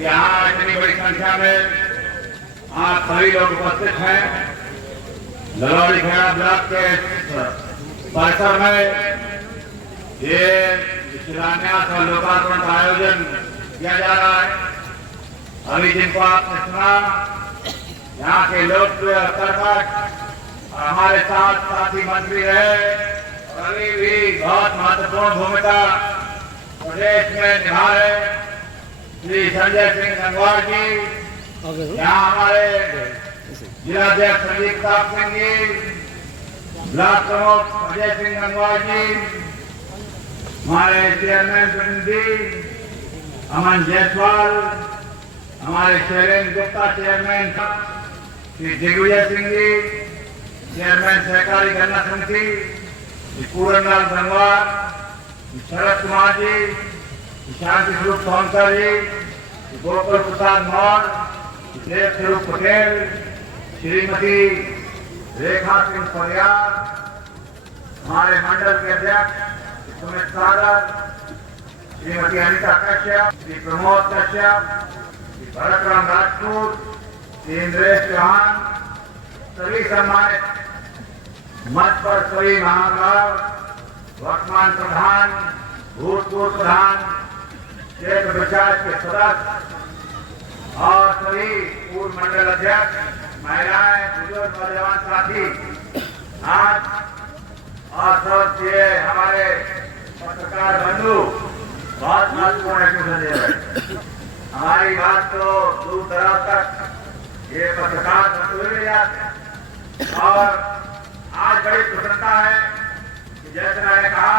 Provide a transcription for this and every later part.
यहाँ इतनी बड़ी संख्या में आप सभी लोग उपस्थित हैं। ललौड़ी खेड़ा ब्लॉक के परिसर में ये शिलान्यास और लोकार्पण का आयोजन किया जा रहा है। अभी जिनको आपने सुना, यहाँ के लोकप्रिय कर्मठ हमारे साथ साथी मंत्री रहे और अभी भी बहुत महत्वपूर्ण भूमिका प्रदेश में निभा रहे श्री संजय सिंह गंगवार जी। यहाँ हमारे जिलाध्यक्ष संदीप प्रताप सिंह जी, ब्लॉक प्रमुख अजय सिंह गंगवार जी, हमारे चेयरमैन प्रतिनिधि अमन जायसवाल, हमारे शैलेंद्र गुप्ता चेयरमैन श्री दिग्विजय सिंह जी, चेयरमैन सहकारी गन्ना समिति श्री पूरनलाल गंगवार, शरद कुमार जी, शांति स्वरूप सोनकर जी, गोकुल प्रसाद मौर्य, देव स्वरूप पटेल, श्रीमती रेखा सिंह परियार, हमारे मंडल के अध्यक्ष सुमित सागर, श्रीमती अनिता कश्यप, श्री प्रमोद कश्यप, श्री भरतराम राजपूत, श्री इंद्रेश चौहान, सभी सम्मानित मंच पर सभी महानुभाव, वर्तमान प्रधान, भूतपूर्व प्रधान, क्षेत्र पंचायत के सदस्य और सभी पूर्व मंडल अध्यक्ष, महिलाएं, बुजुर्ग नौजवान साथी, आज और सब ये हमारे पत्रकार बंधु बहुत महत्वपूर्ण एक्शन दे रहे। हमारी बात तो दूर दराज तक ये पत्रकार बंधु ले जाते हैं और आज बड़ी प्रसन्नता है कि जैसे मैंने कहा,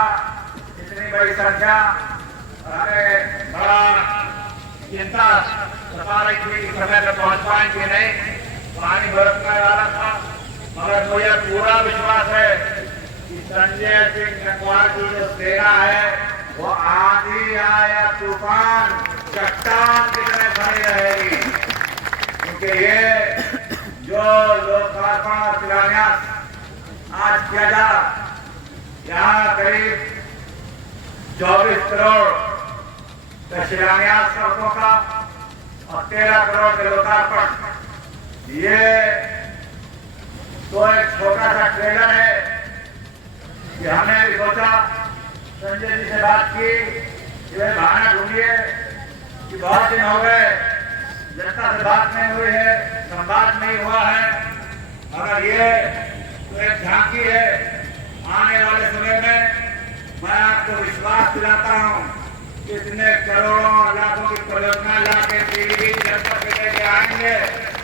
इतनी बड़ी संख्या, हमें बड़ा चिंता सता रही थी कि समय पर पहुंच पाएंगे नहीं, पानी बरसने वाला था, मगर मुझे पूरा विश्वास है कि संजय सिंह गंगवार की जो सेना है वो आंधी आया तूफान चट्टान की तरह खड़ी रहेगी, क्योंकि ये जो लोकार्पण और शिलान्यास आज किया जा, यहाँ करीब 24 करोड़ का शिलान्यास सड़कों का और 13 करोड़ के लोकार्पण, ये तो एक छोटा सा ट्रेलर है कि हमने भी सोचा, संजय जी से बात की कि वे बहाना ढूंढिए कि बहुत दिन हो गए जनता से बात नहीं हुई है, संवाद नहीं हुआ है, मगर ये तो एक झांकी है। आने वाले समय में मैं आपको विश्वास दिलाता हूँ कि इतने करोड़ों लाखों की परियोजना लाके पीलीभीत जनपद के लेके आएंगे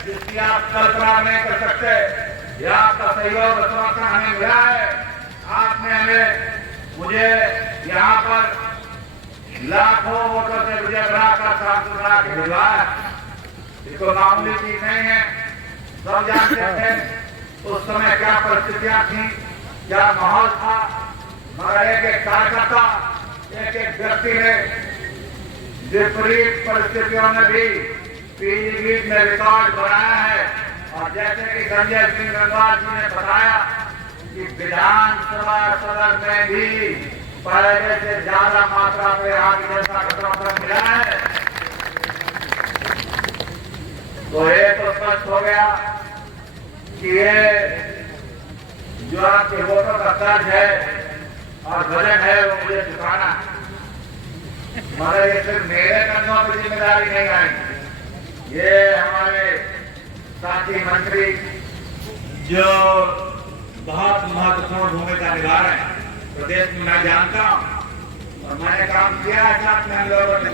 जिसकी आप कल्पना नहीं कर सकते। यह आपका सहयोग और समर्थन हमें मिला है। आपने मुझे यहाँ पर लाखों वोटों से विजय बनाकर सांसद बना के भिजवाया। इसको मामूली चीज नहीं है। सब जानते थे उस समय क्या परिस्थितियां थी, क्या माहौल था, मगर एक एक कार्यकर्ता, एक एक व्यक्ति ने विपरीत परिस्थितियों में भी पीलीभीत में रिकॉर्ड बनाया है। और जैसे कि संजय सिंह गंगवार जी ने बताया कि विधानसभा सदन में भी पहले से ज्यादा मात्रा में यहाँ की जनता का समर्थन मिला है। तो ये तो स्पष्ट हो गया कि ये जो आपके वोटों का कर्ज है और वजन है वो मुझे चुकाना है, मगर ये सिर्फ मेरे कंधों पर जिम्मेदारी नहीं आएगी। ये हमारे साथी मंत्री जो बहुत महत्वपूर्ण भूमिका निभा रहे हैं प्रदेश में, मैं जानता हूँ और मैंने काम किया है साथ में हम लोगों ने,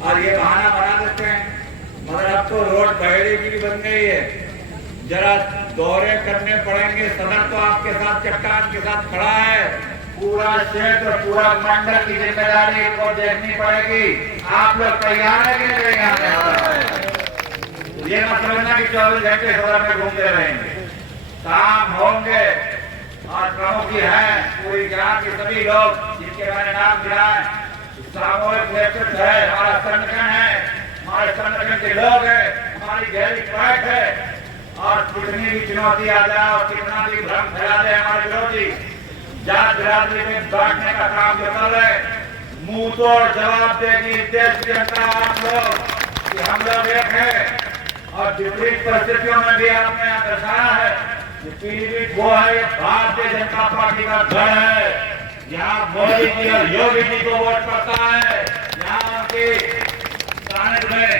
और ये बहाना बना देते हैं। मगर अब तो रोड बहेड़ी की भी बन गई है, जरा दौरे करने पड़ेंगे। सदन तो आपके साथ चट्टान के साथ खड़ा है, पूरा क्षेत्र पूरा मंडल की जिम्मेदारी को देखनी पड़ेगी। आप लोग तैयार है कि नहीं? ये मत समझना कि 24 घंटे सदन में घूमते रहेंगे, काम होंगे। और प्रमुख जी हैं पूरी जांच के सभी लोग जिनके मैंने नाम दिया है, सामूहिक नेतृत्व है, हमारा संगठन है, हमारे संगठन के लोग हैं, हमारी गहरी पैठ है। और कितनी भी चुनौती आ जाए और कितना भी भ्रम फैला दे हमारे विरोधी, जात बिरादरी में बांटने का काम जो कर रहे, मुंह तोड़ जवाब देगी देश की जनता आप लोग कि हम लोग एक है। और विपरीत परिस्थितियों में भी आपने यहाँ दर्शाया है कि पीलीभीत वो है, ये भारतीय जनता पार्टी का गढ़ है। यहाँ मोदी जी और योगी जी को वोट पड़ता है। यहाँ उनकी सानिध्य में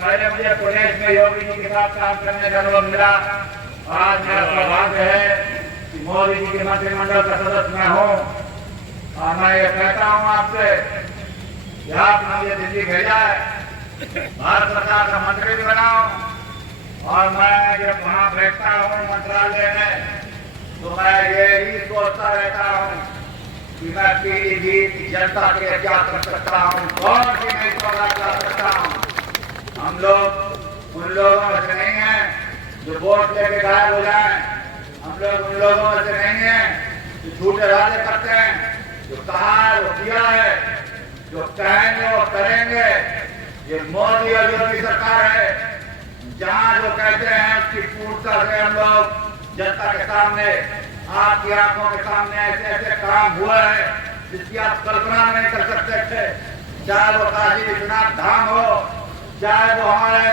पहले मुझे प्रदेश में योगी जी के साथ काम करने का अनुभव मिला। आज मेरा सौभाग्य है कि मोदी जी के मंत्रिमंडल का सदस्य मैं हूँ। और मैं ये कहता हूँ आपसे कि आपने मुझे दिल्ली भेजा है, भारत सरकार का मंत्री भी बनाओ। और मैं जब वहाँ बैठता हूँ मंत्रालय में तो मैं यही सोचता रहता हूँ कि मैं पीलीभीत की जनता के लिए क्या कर सकता हूँ, कौन सी नई सौगात ला सकता हूँ। हम लोग उन लोगों में से नहीं हैं जो वोट लेके गायब हो जाएं। हम लोग उन लोगों में से नहीं हैं जो झूठे वादे करते हैं। जो कहा है वो किया है, जो कहेंगे वो करेंगे। ये मोदी और योगी सरकार है। जहां जो कहते हैं उसकी पूर्णता से हम लोग जनता के सामने, आपकी आंखों के सामने ऐसे ऐसे काम हुए हैं जिसकी आप कल्पना नहीं कर सकते थे। चाहे वो काशी विश्वनाथ धाम हो, चाहे वो हमारे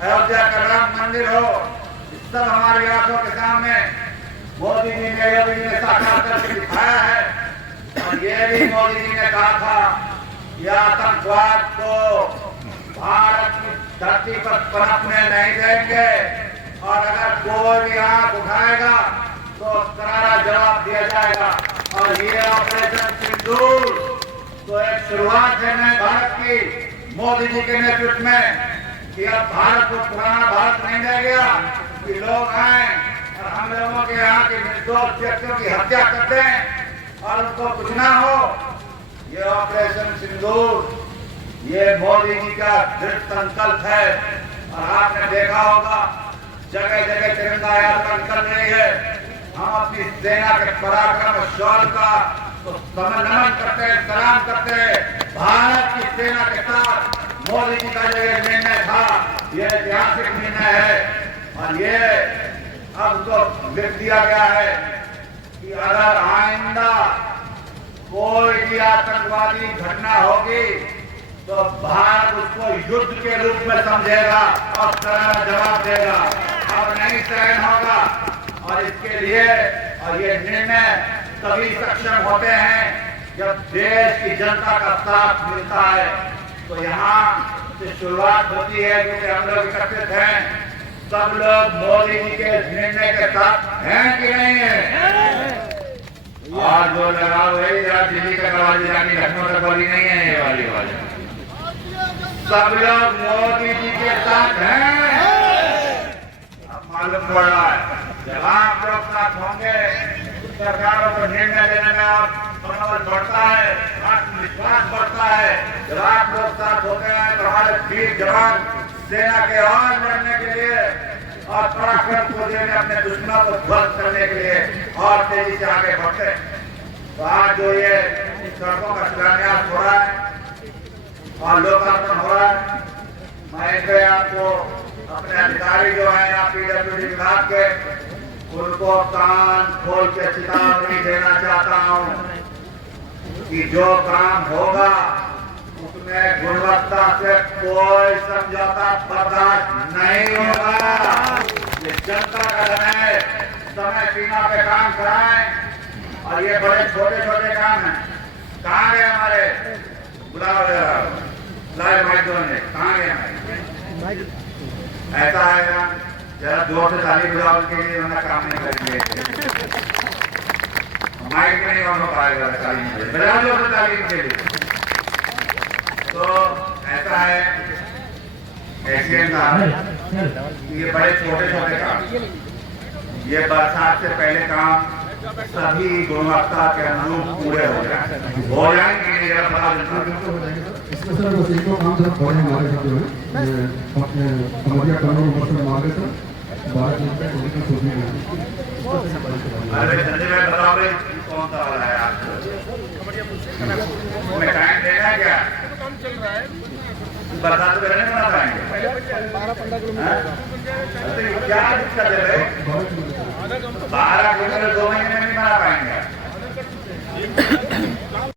अयोध्या का राम मंदिर हो, सब हमारी आंखों के सामने मोदी जी ने, योगी जी ने साकार करके दिखाया है। और ये भी मोदी जी ने कहा था कि आतंकवाद को भारत की धरती पर पनपने नहीं देंगे और अगर कोई भी आंख उठाएगा तो करारा जवाब दिया जाएगा। और ये ऑपरेशन सिंदूर तो एक शुरुआत है नए भारत की, मोदी जी के नेतृत्व में, कि अब भारत को पुराना भारत नहीं रह गया कि लोग आए और हम लोगों के यहाँ के निर्दोष व्यक्तियों की हत्या करते हैं और उनको कुछ ना हो। ये ऑपरेशन सिंदूर ये मोदी जी का दृढ़ संकल्प है। और आपने देखा होगा जगह जगह तिरंगा यात्रा निकल रही है। हम अपनी सेना के पराक्रम और शौर्य का तो नमन करते हैं, सलाम करते हैं। भारत की सेना के साथ मोदी जी का जो ये निर्णय था, ये ऐतिहासिक निर्णय है। और ये अब तो लिख दिया गया है कि अगर आइंदा कोई भी आतंकवादी घटना होगी तो भारत उसको युद्ध के रूप में समझेगा और करारा जवाब देगा और नहीं सहन होगा। और इसके लिए और ये निर्णय तभी सक्षम होते हैं जब देश की जनता का साथ मिलता है। तो यहाँ से शुरुआत होती है क्योंकि हम लोग एकत्रित हैं। सब लोग मोदी जी के निर्णय के साथ हैं कि नहीं है? और जो लगाओ है दिल्ली का वाली रानी लखनऊ तक वाली नहीं है, ये वाली सब लोग मोदी जी के साथ हैं। अब मालूम पड़ रहा है जब आप लोग साथ होंगे सरकारों को निर्णय लेने में और मनोबल बढ़ता है, आत्मविश्वास बढ़ता है। जब आप लोग साथ होते हैं तो हमारे वीर जवान सेना के और लड़ने के लिए और पराक्रम को देने, अपने दुश्मनों को ध्वस्त करने के लिए और तेजी से आगे बढ़ते। तो आज जो ये सड़कों का शिलान्यास हो रहा है और लोकार्पण हो रहा है, मैं इसे आपको अपने अधिकारी जो है यहाँ पीडब्ल्यूडी विभाग के, उनको कान खोल के चेतावनी देना चाहता हूँ कि जो काम होगा उसमें गुणवत्ता से कोई समझौता बर्दाश्त नहीं होगा। ये जनता का है, समय सीमा पे काम कराएं। और ये बड़े छोटे छोटे काम हैं। कहाँ गए हमारे बुलाओ लाइव माइक ने, कहाँ गए हमारे? ऐसा है ना, जरा जोर से ताली बजाओ के लिए उन्होंने काम नहीं करेंगे। माइक में नहीं हो पाएगा ताली बजाओ जोर से ताली के लिए। तो ऐसा है एशियन का ये बड़े छोटे छोटे काम, ये बरसात से पहले काम सभी गुणवत्ता के अनुरूप पूरे हो जाएंगे। इसमें सर बस एक काम जरा थोड़े हमारे साथ जो है हमारे करोड़ वर्ष मांगे सर 12 दिन पे उनका सोचने में। अरे संजय भाई बताओ भाई कौन सा वाला है आपको? हमें टाइम देना है क्या? काम चल रहा है। बरसात में नहीं बना पाएंगे 12-15 किलोमीटर। क्या दिक्कत है भाई? 12 किलोमीटर 2 महीने में नहीं बना पाएंगे।